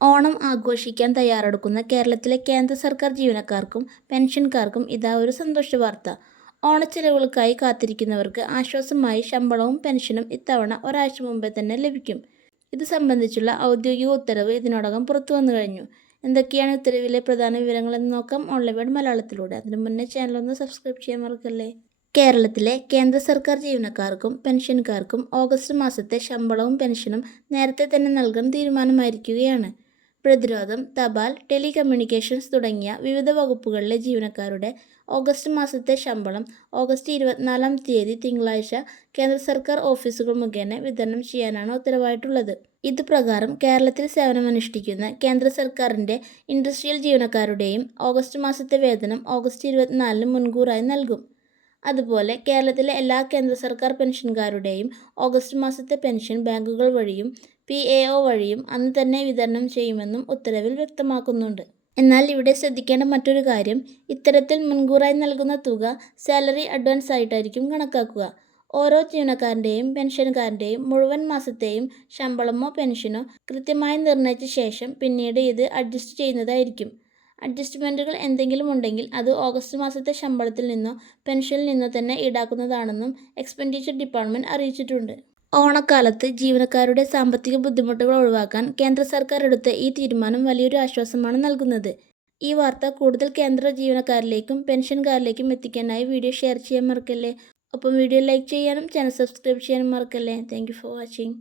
ഓണം ആഘോഷിക്കാൻ തയ്യാറെടുക്കുന്ന കേരളത്തിലെ കേന്ദ്ര സർക്കാർ ജീവനക്കാർക്കും പെൻഷൻകാർക്കും ഇതാ ഒരു സന്തോഷ വാർത്ത. ഓണച്ചെലവുകൾക്കായി കാത്തിരിക്കുന്നവർക്ക് ആശ്വാസമായി ശമ്പളവും പെൻഷനും ഇത്തവണ ഒരാഴ്ച മുമ്പേ തന്നെ ലഭിക്കും. ഇത് സംബന്ധിച്ചുള്ള ഔദ്യോഗിക ഉത്തരവ് ഇതിനോടകം പുറത്തു വന്നു കഴിഞ്ഞു. എന്തൊക്കെയാണ് ഉത്തരവിലെ പ്രധാന വിവരങ്ങളെന്ന് നോക്കാം ഓൺലൈൻ വേഡ് മലയാളത്തിലൂടെ. അതിനു മുന്നേ ചാനലൊന്ന് സബ്സ്ക്രൈബ് ചെയ്യാൻ മറക്കല്ലേ. കേരളത്തിലെ കേന്ദ്ര സർക്കാർ ജീവനക്കാർക്കും പെൻഷൻകാർക്കും ഓഗസ്റ്റ് മാസത്തെ ശമ്പളവും പെൻഷനും നേരത്തെ തന്നെ നൽകാൻ തീരുമാനമായിരിക്കുകയാണ്. പ്രതിരോധം, തപാൽ, ടെലികമ്മ്യൂണിക്കേഷൻസ് തുടങ്ങിയ വിവിധ വകുപ്പുകളിലെ ജീവനക്കാരുടെ ഓഗസ്റ്റ് മാസത്തെ ശമ്പളം ഓഗസ്റ്റ് 24-ാം തീയതി തിങ്കളാഴ്ച കേന്ദ്ര സർക്കാർ ഓഫീസുകൾ മുഖേന വിതരണം ചെയ്യാനാണ് ഉത്തരവായിട്ടുള്ളത്. ഇതുപ്രകാരം കേരളത്തിൽ സേവനമനുഷ്ഠിക്കുന്ന കേന്ദ്ര സർക്കാരിൻ്റെ ഇൻഡസ്ട്രിയൽ ജീവനക്കാരുടെയും ഓഗസ്റ്റ് മാസത്തെ വേതനം ഓഗസ്റ്റ് 24-ന് മുൻകൂറായി നൽകും. അതുപോലെ കേരളത്തിലെ എല്ലാ കേന്ദ്ര സർക്കാർ പെൻഷൻകാരുടെയും ഓഗസ്റ്റ് മാസത്തെ പെൻഷൻ ബാങ്കുകൾ വഴിയും PAO വഴിയും അന്ന് തന്നെ വിതരണം ചെയ്യുമെന്നും ഉത്തരവിൽ വ്യക്തമാക്കുന്നുണ്ട്. എന്നാൽ ഇവിടെ ശ്രദ്ധിക്കേണ്ട മറ്റൊരു കാര്യം, ഇത്തരത്തിൽ മുൻകൂറായി നൽകുന്ന തുക സാലറി അഡ്വാൻസ് ആയിട്ടായിരിക്കും കണക്കാക്കുക. ഓരോ ജീവനക്കാരൻ്റെയും പെൻഷൻകാരൻ്റെയും മുഴുവൻ മാസത്തെയും ശമ്പളമോ പെൻഷനോ കൃത്യമായി നിർണയിച്ച ശേഷം പിന്നീട് ഇത് അഡ്ജസ്റ്റ് ചെയ്യുന്നതായിരിക്കും. അഡ്ജസ്റ്റ്മെൻറ്റുകൾ എന്തെങ്കിലും ഉണ്ടെങ്കിൽ അത് ഓഗസ്റ്റ് മാസത്തെ ശമ്പളത്തിൽ നിന്നോ പെൻഷനിൽ നിന്നോ തന്നെ ഈടാക്കുന്നതാണെന്നും എക്സ്പെൻഡിച്ചർ ഡിപ്പാർട്ട്മെൻറ്റ് അറിയിച്ചിട്ടുണ്ട്. ഓണക്കാലത്ത് ജീവനക്കാരുടെ സാമ്പത്തിക ബുദ്ധിമുട്ടുകൾ ഒഴിവാക്കാൻ കേന്ദ്ര സർക്കാർ എടുത്ത ഈ തീരുമാനം വലിയൊരു ആശ്വാസമാണ് നൽകുന്നത്. ഈ വാർത്ത കൂടുതൽ കേന്ദ്ര ജീവനക്കാരിലേക്കും പെൻഷൻകാരിലേക്കും എത്തിക്കാനായി വീഡിയോ ഷെയർ ചെയ്യാൻ മറക്കല്ലേ. ഒപ്പം വീഡിയോ ലൈക്ക് ചെയ്യാനും ചാനൽ സബ്സ്ക്രൈബ് ചെയ്യാനും മറക്കല്ലേ. Thank you for watching.